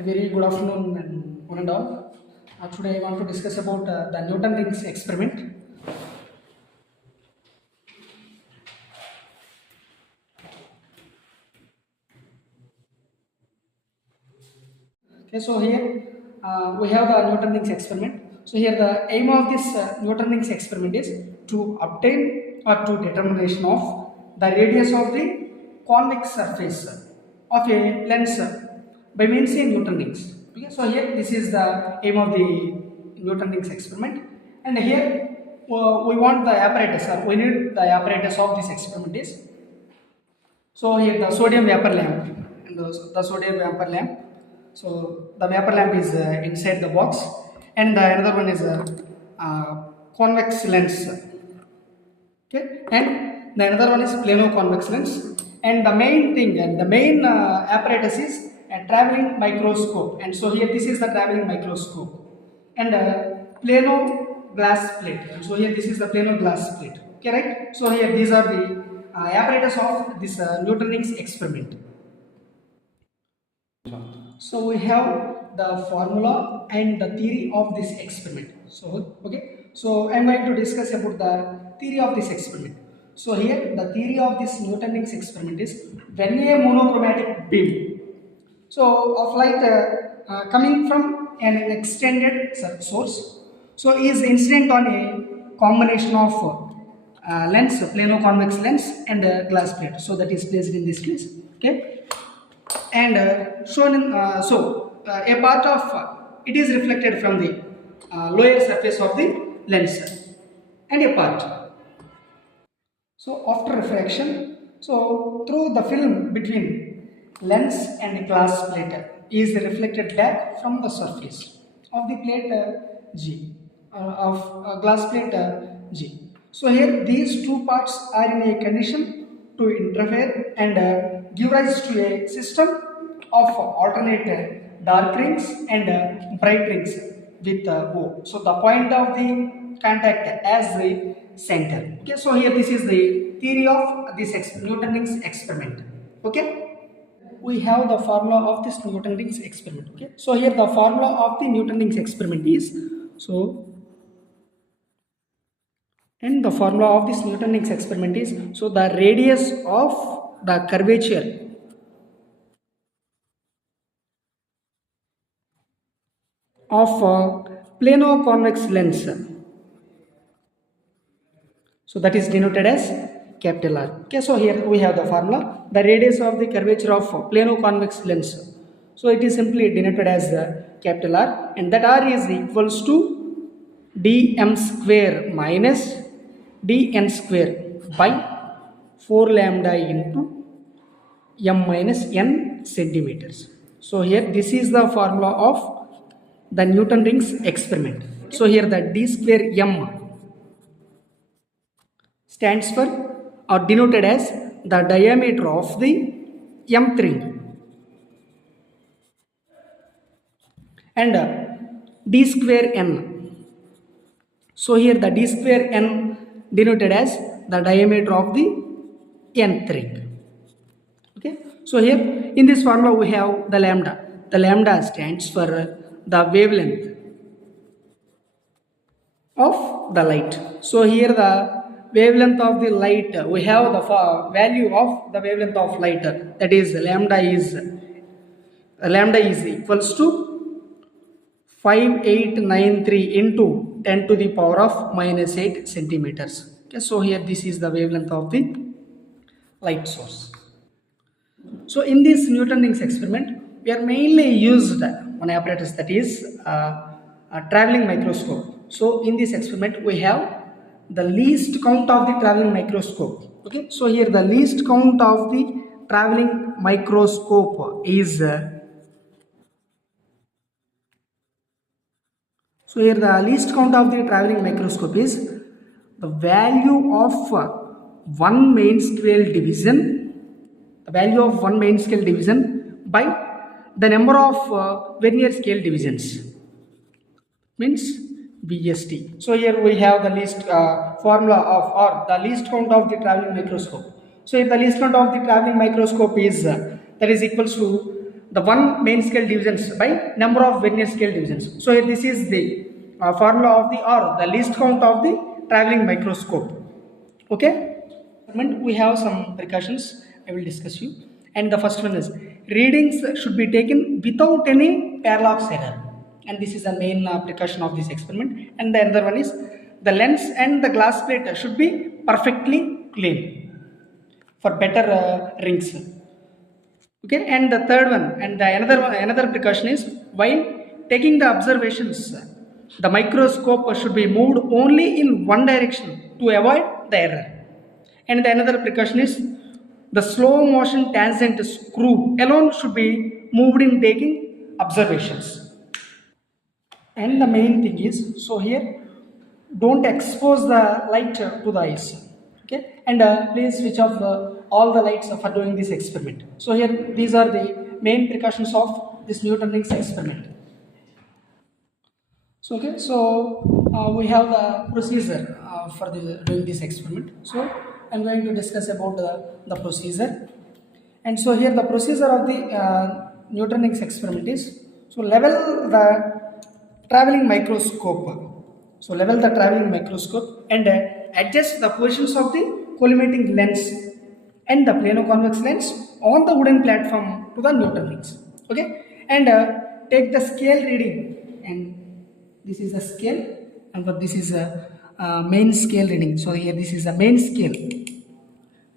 A very good afternoon and one and all. Today I want to discuss about the Newton rings experiment. Okay, so here we have the Newton rings experiment. So here the aim of this Newton rings experiment is to obtain or to determination of the radius of the convex surface of a lens by means of Newton rings. Okay, so here this is the aim of the Newton rings experiment, and here we want the apparatus. We need the apparatus of this experiment is. So here the sodium vapor lamp and the sodium vapor lamp. So the vapor lamp is inside the box, and the another one is a convex lens. Okay, and the another one is plano convex lens. And the main thing and the main apparatus is a traveling microscope. And so here this is the traveling microscope and plano glass plate. And so here this is the plano glass plate. Okay, right? So here these are the apparatus of this Newton rings experiment. So we have the formula and the theory of this experiment. So okay, so I am going to discuss about the theory of this experiment. So here the theory of this Newton rings experiment is when a monochromatic beam, so of light coming from an extended source, so is incident on a combination of lens, plano convex lens and glass plate. So that is placed in this case. Okay, and shown in a part of it is reflected from the lower surface of the lens and a part. So after refraction, so through the film between lens and glass plate is reflected back from the surface of the plate G of glass plate G. So here these two parts are in a condition to interfere and give rise to a system of alternate dark rings and bright rings with O. So the point of the contact as the center. Okay, so here this is the theory of this Newton rings experiment. Okay, we have the formula of this Newton rings experiment. Okay, so here the formula of the Newton rings experiment is and the formula of this Newton rings experiment is the radius of the curvature of plano convex lens. So that is denoted as capital R. Okay, so here we have the formula, the radius of the curvature of plano convex lens. So it is simply denoted as capital R, and that R is equals to dm square minus dn square by 4 lambda into m minus n centimeters. So here this is the formula of the Newton rings experiment. So here the d square m stands for or denoted as the diameter of the mth ring, and d square n. So here the d square n denoted as the diameter of the nth ring. Okay, so here in this formula we have the lambda. The lambda stands for the wavelength of the light. So here the wavelength of the light, we have the value of the wavelength of light, that is lambda is equals to 5893 into 10 to the power of minus 8 centimeters. Okay, so here this is the wavelength of the light source. So in this Newton rings experiment we are mainly used one apparatus, that is a traveling microscope. So in this experiment we have the least count of the traveling microscope. Okay, so here the least count of the traveling microscope is so here the least count of the traveling microscope is the value of one main scale division, by the number of vernier scale divisions, means VST. So here we have the least formula of or the least count of the traveling microscope. So if the least count of the traveling microscope is that is equals to the one main scale divisions by number of vernier scale divisions. So here this is the formula of the least count of the traveling microscope. Okay, we have some precautions I will discuss you, and the first one is readings should be taken without any parallax error, and this is the main precaution of this experiment. And the other one is the lens and the glass plate should be perfectly clean for better rings. Okay, and the third one and the another precaution is while taking the observations, the microscope should be moved only in one direction to avoid the error. And the another precaution is the slow motion tangent screw alone should be moved in taking observations. And the main thing is, so here don't expose the light to the eyes. Okay, and please switch off all the lights for doing this experiment. So here these are the main precautions of this Newton rings experiment. So okay, so we have the procedure for doing this experiment. So I'm going to discuss about the procedure. And so here the procedure of the Newton rings experiment is, so level the traveling microscope. So level the traveling microscope and adjust the positions of the collimating lens and the plano-convex lens on the wooden platform to the Newton rings. Okay, and take the scale reading, and this is the scale, and this is a main scale reading. So here this is the main scale.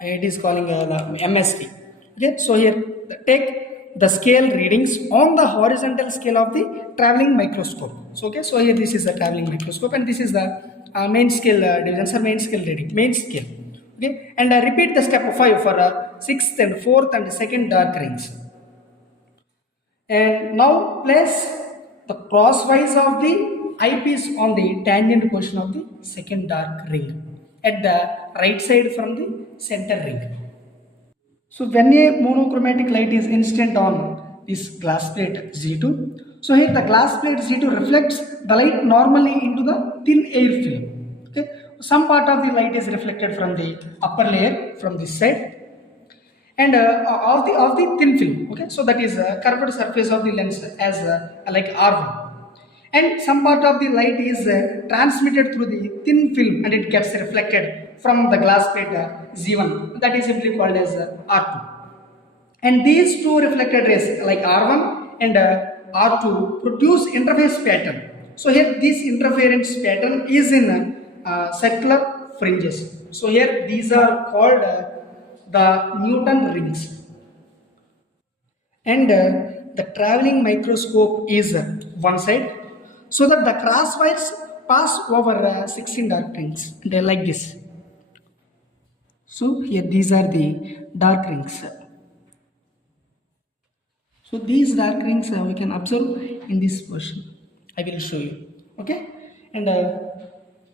It is calling the MST. Okay, so here take the scale readings on the horizontal scale of the traveling microscope. So okay, so here this is the traveling microscope, and this is the main scale divisions or main scale reading, main scale. Okay, and repeat the step 5 for 6th and 4th and 2nd dark rings. And now place the crosswise of the eyepiece on the tangent portion of the 2nd dark ring at the right side from the center ring. So when a monochromatic light is incident on this glass plate Z2, so here the glass plate Z2 reflects the light normally into the thin air film. Okay, some part of the light is reflected from the upper layer from this side, and of the thin film. Okay, so that is curved surface of the lens as like R1, and some part of the light is transmitted through the thin film and it gets reflected from the glass plate Z1, that is simply called as R2. And these two reflected rays like R1 and R2 produce interface pattern. So here this interference pattern is in circular fringes. So here these are called the Newton rings. And the traveling microscope is one side, so that the crosswires pass over 16 dark rings. They like this. So here these are the dark rings. So these dark rings we can observe in this version. I will show you. Okay, and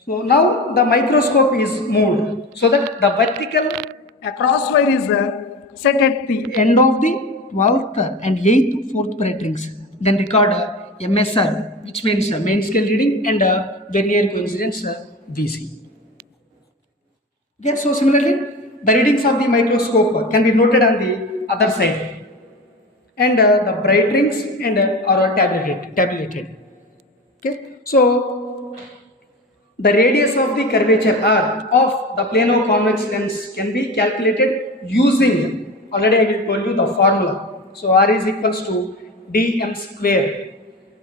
so now the microscope is moved so that the vertical crosswire is set at the end of the 12th and 8th, 4th bright rings. Then record MSR, which means main scale reading, and vernier coincidence VC. Okay, so similarly, the readings of the microscope can be noted on the other side, and the bright rings and are tabulated. Okay, so the radius of the curvature R of the plano-convex lens can be calculated using, already I will tell you the formula. So R is equals to dm square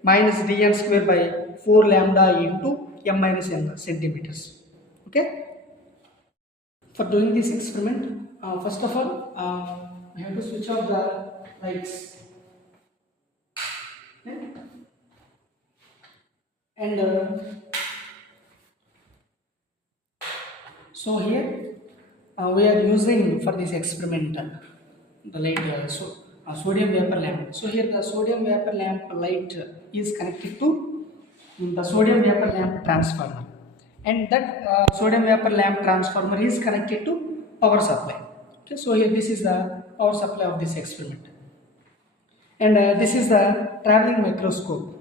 minus dn square by 4 lambda into m minus n centimeters. Okay. For doing this experiment, first of all, I have to switch off the lights. Okay. And so here we are using for this experiment the light sodium vapor lamp. So here the sodium vapor lamp light is connected to the sodium vapor lamp transformer, and that sodium vapor lamp transformer is connected to power supply. Okay, so here this is the power supply of this experiment, and this is the traveling microscope.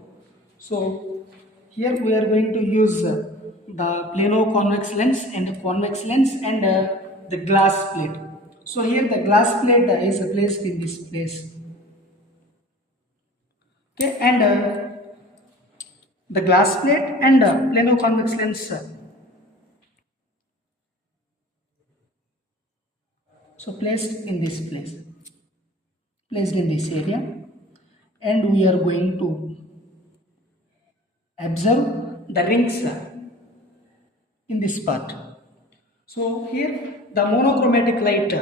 So here we are going to use the plano-convex lens and convex lens and the glass plate. So here the glass plate is placed in this place. Okay, and the glass plate and plano convex lens. So placed in this place, placed in this area, and we are going to observe the rings in this part. So here the monochromatic light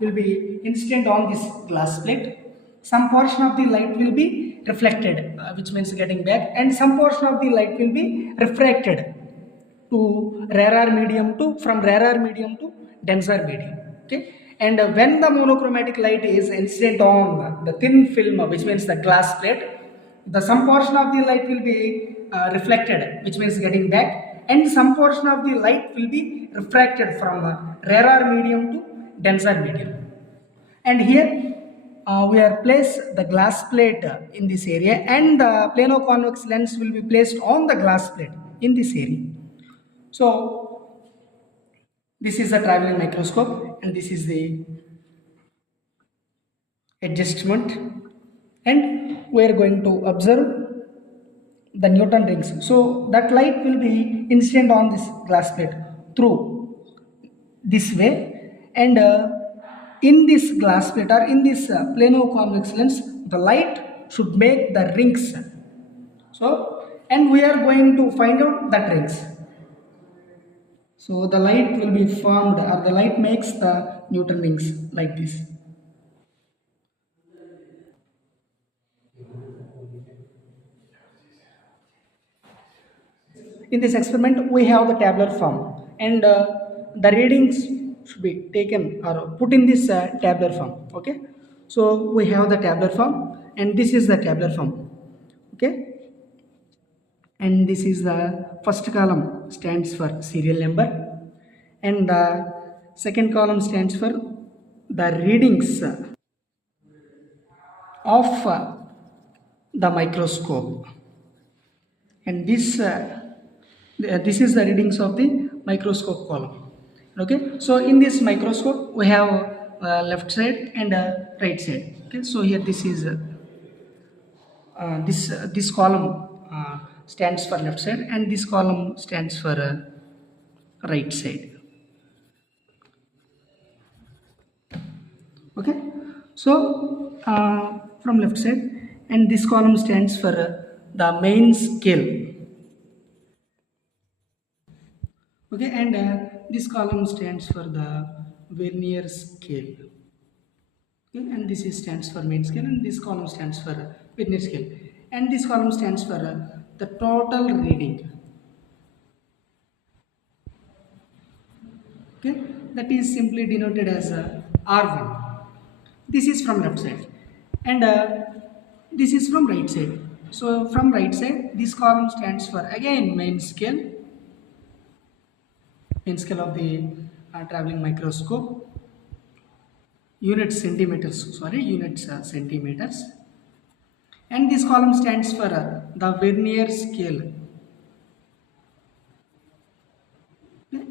will be incident on this glass plate. Some portion of the light will be reflected, which means getting back, and some portion of the light will be refracted to rarer medium to from rarer medium to denser medium. Okay, and when the monochromatic light is incident on the thin film, which means the glass plate, the some portion of the light will be reflected, which means getting back, and some portion of the light will be refracted from rarer medium to denser medium. And here we are placed the glass plate in this area, and the plano convex lens will be placed on the glass plate in this area. So this is the traveling microscope, and this is the adjustment, and we are going to observe the Newton rings. So that light will be incident on this glass plate through this way, and in this glass plate or in this plano convex lens, the light should make the rings. So, and we are going to find out that rings. So the light will be formed, or the light makes the Newton rings like this. In this experiment, we have the tabular form, and the readings should be taken or put in this tabular form. Okay, so we have the tabular form, and this is the tabular form. Okay, and this is the first column stands for serial number, and the second column stands for the readings of the microscope, and this is the readings of the microscope column. Okay, so in this microscope we have left side and right side. Okay, so here this is this column stands for left side, and this column stands for right side. Okay, so from left side, and this column stands for the main scale. Okay, and this column stands for the vernier scale. Okay, and this is stands for main scale, and this column stands for vernier scale, and this column stands for the total reading. Okay, that is simply denoted as R1. This is from left side, and this is from right side. So from right side, this column stands for again main scale of the traveling microscope, units centimeters, centimeters, and this column stands for the vernier scale,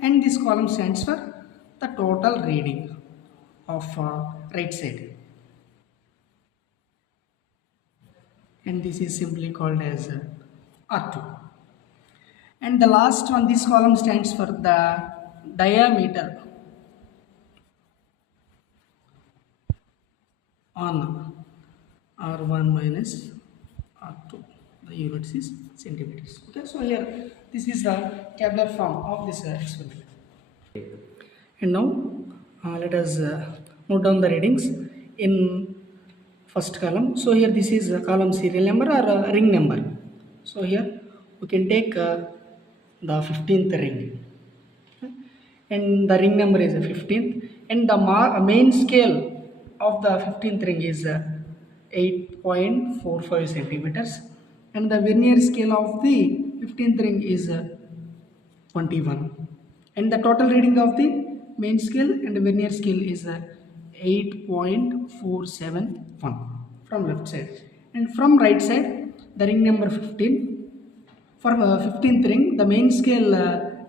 and this column stands for the total reading of right side, and this is simply called as R2. And the last one, this column stands for the diameter on R1 minus R2. The units is centimeters. Okay, so here this is the tabular form of this experiment. And now let us note down the readings in first column. So here this is a column serial number or ring number. So here we can take the 15th ring, and the ring number is 15th, and the main scale of the 15th ring is 8.45 centimeters, and the vernier scale of the 15th ring is 21, and the total reading of the main scale and the vernier scale is 8.471 from left side, and from right side the ring number 15. For 15th ring, the main scale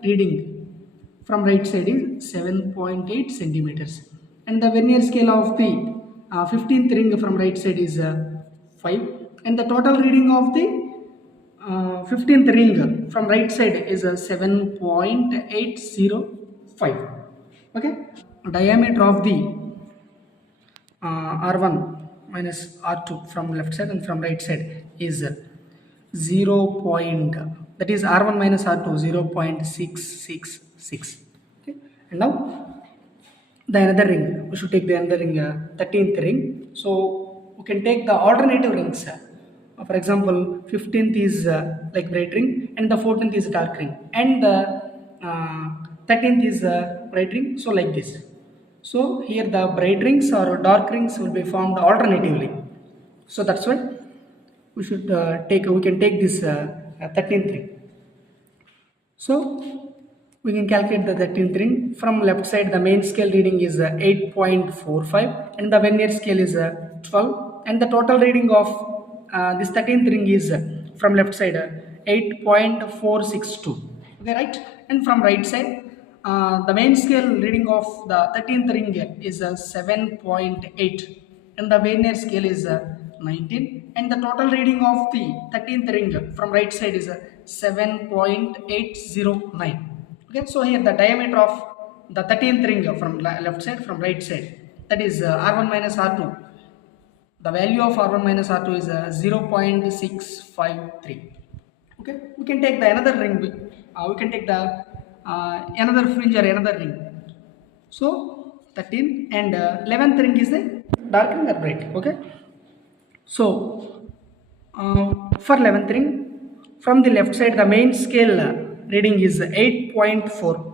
reading from right side is 7.8 centimeters, and the vernier scale of the 15th ring from right side is 5, and the total reading of the 15th ring from right side is 7.805. Okay, diameter of the R1 minus R2 from left side and from right side is 0. That is R1 minus R2 0.666. Okay, and now the another ring, we should take the another ring, 13th ring. So we can take the alternative rings. For example, 15th is like bright ring and the 14th is dark ring and the 13th is bright ring. So like this. So here the bright rings or dark rings will be formed alternatively. So that's why we should we can take this 13th ring. So we can calculate the 13th ring. From left side the main scale reading is 8.45 and the vernier scale is 12 and the total reading of this 13th ring is from left side 8.462. Okay, right? And from right side the main scale reading of the 13th ring is 7.8 and the vernier scale is 19 and the total reading of the 13th ring from right side is 7.809. Okay, so here the diameter of the 13th ring from left side from right side, that is R1 minus R2. The value of R1 minus R2 is 0.653. Okay, we can take the another ring. We can take the another fringe or another ring. So 13 and 11th ring is the dark ring or bright. Okay, so for 11th ring from the left side the main scale reading is 8.4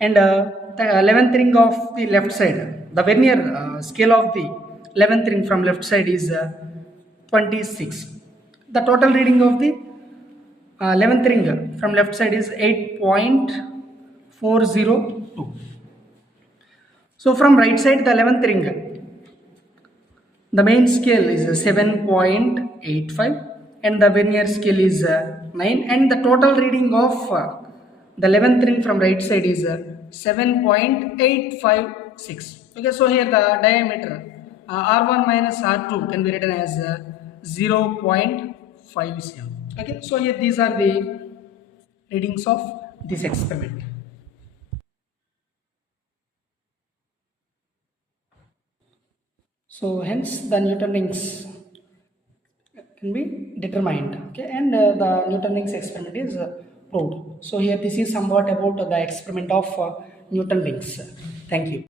and the 11th ring of the left side, the vernier scale of the 11th ring from left side is 26. The total reading of the 11th ring from left side is 8.402. So from right side the 11th ring, the main scale is 7.85 and the vernier scale is 9 and the total reading of the 11th ring from right side is 7.856. Okay, so here the diameter R1 minus R2 can be written as 0.57. Okay, so here these are the readings of this experiment. So hence the Newton rings can be determined. Okay, and the Newton rings experiment is proved. So here this is somewhat about the experiment of Newton rings. Thank you.